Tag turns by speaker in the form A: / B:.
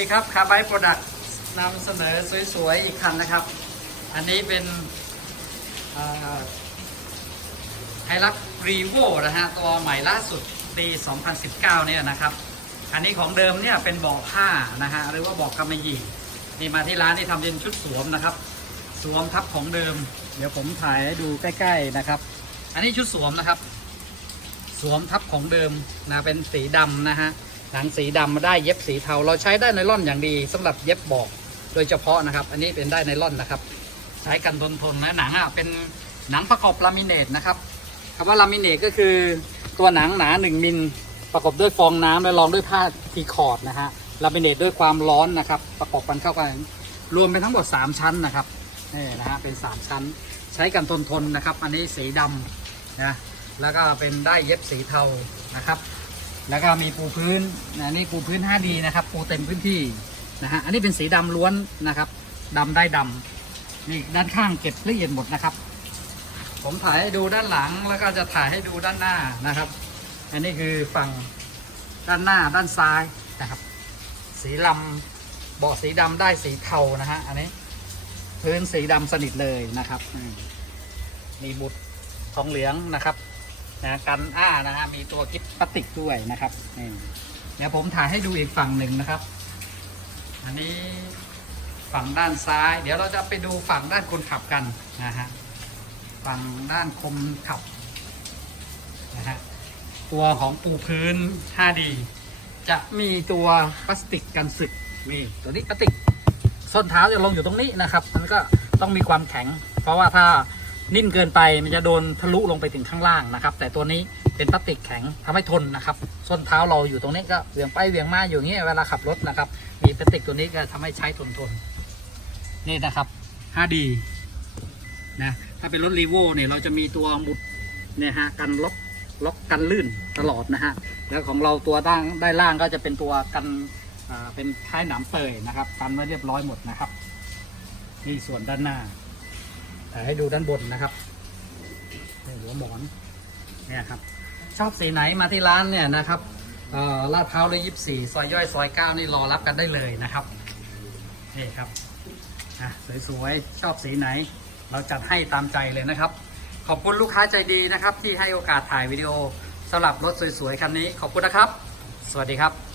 A: ดีครับคาร์ไบโปรดักต์นำเสนอสวยๆ อีกคันนะครับ อันนี้เป็นไฮรักรีโวนะฮะ ตัวใหม่ล่าสุดปี 2019 เนี่ยนะครับ อันนี้ของเดิมเนี่ยเป็นบาะผ้านะฮะ หรือว่าบาะกำมะหยี่นี่มาที่ร้านที่ทำเป็นชุดสวมนะครับ สวมทับของเดิม เดี๋ยวผมถ่ายให้ดูใกล้ ๆนะครับ อันนี้ชุดสวมนะครับ สวมทับของเดิมนะเป็นสีดำนะฮะ หนังสีดำมาได้เย็บสีเทา เราใช้ได้ไนล่อนอย่างดีสำหรับเย็บบอกโดยเฉพาะนะครับ อันนี้เป็นได้ไนล่อนนะครับ ใช้กันทนทนและหนังอะเป็นหนังประกอบลามิเนตนะครับคำว่าลามิเนตก็คือตัวหนังหนา1มิลประกอบด้วยฟองน้ำและรองด้วยผ้าทีคอร์ดนะฮะลามิเนตด้วยความร้อนนะครับ ประกอบกันเข้ากัน รวมเป็นทั้งหมด 3 ชั้นนะครับนี่นะฮะเป็น 3 ชั้น ใช้กันทนทนนะครับ อันนี้สีดำนะแล้วก็เป็นได้เย็บสีเทานะครับ แล้วก็มีปูพื้นนะนี่ปูพื้น 5D นะครับ ปูเต็มพื้นที่นะฮะอันนี้เป็นสีดำล้วนนะครับดำได้ดำนี่ด้านข้างเก็บละเอียดหมดนะครับ ผมถ่ายให้ดูด้านหลังแล้วก็จะถ่ายให้ดูด้านหน้านะครับ อันนี้คือฝั่งด้านหน้าด้านซ้ายนะครับ สีลำเบาะสีดำได้สีเทานะฮะอันนี้ พื้นสีดำสนิทเลยนะครับมมีบุตรทองเหลืองนะครับ นะกันอ้านะฮะมีตัวกิ๊บพลาสติกด้วยนะครับนี่เดี๋ยวผมถ่ายให้ดูอีกฝั่งหนึ่งนะครับ อันนี้ฝั่งด้านซ้าย เดี๋ยวเราจะไปดูฝั่งด้านคนขับกันนะฮะฝั่งด้านคมขับนะฮะตัวของปูพื้น 5D จะมีตัวพลาสติกกันสึกนี่ตัวนี้พลาสติกส้นเท้าจะลงอยู่ตรงนี้นะครับ มันก็ต้องมีความแข็ง เพราะว่าถ้า นิ่มเกินไปมันจะโดนทะลุลงไปถึงข้างล่างนะครับ แต่ตัวนี้เป็นพลาสติกแข็งทำให้ทนนะครับ ส้นเท้าเราอยู่ตรงนี้ก็เหวี่ยงไปเหวี่ยงมาอยู่อย่างนี้เวลาขับรถนะครับ มีพลาสติกตัวนี้ก็ทำให้ใช้ทนทนนี่นะครับ 5D นะถ้าเป็นรถรีโวเนี่ยเราจะมีตัวหมุดเนี่ยฮะกันล็อกล็อกกันลื่นตลอดนะฮะแล้วของเราตัวด้านได้านล่างก็จะเป็นตัวกันเป็นท้ายหนามเตยนะครับทำไว้เรียบร้อยหมดนะครับนี่ส่วนด้านหน้า ถ่ให้ดูด้านบนนะครับหัวหมอนเนี่ยครับ ชอบสีไหนมาที่ร้านเนี่ยนะครับลาดพร้าวเลยยี่สี่ซอยย่อยซอยเก้านี่รอรับกันได้เลยนะครับนี่ครับสวยๆชอบสีไหน เราจัดให้ตามใจเลยนะครับ ขอบคุณลูกค้าใจดีนะครับ ที่ให้โอกาสถ่ายวิดีโอสำหรับรถสวยๆคันนี้ ขอบคุณนะครับ สวัสดีครับ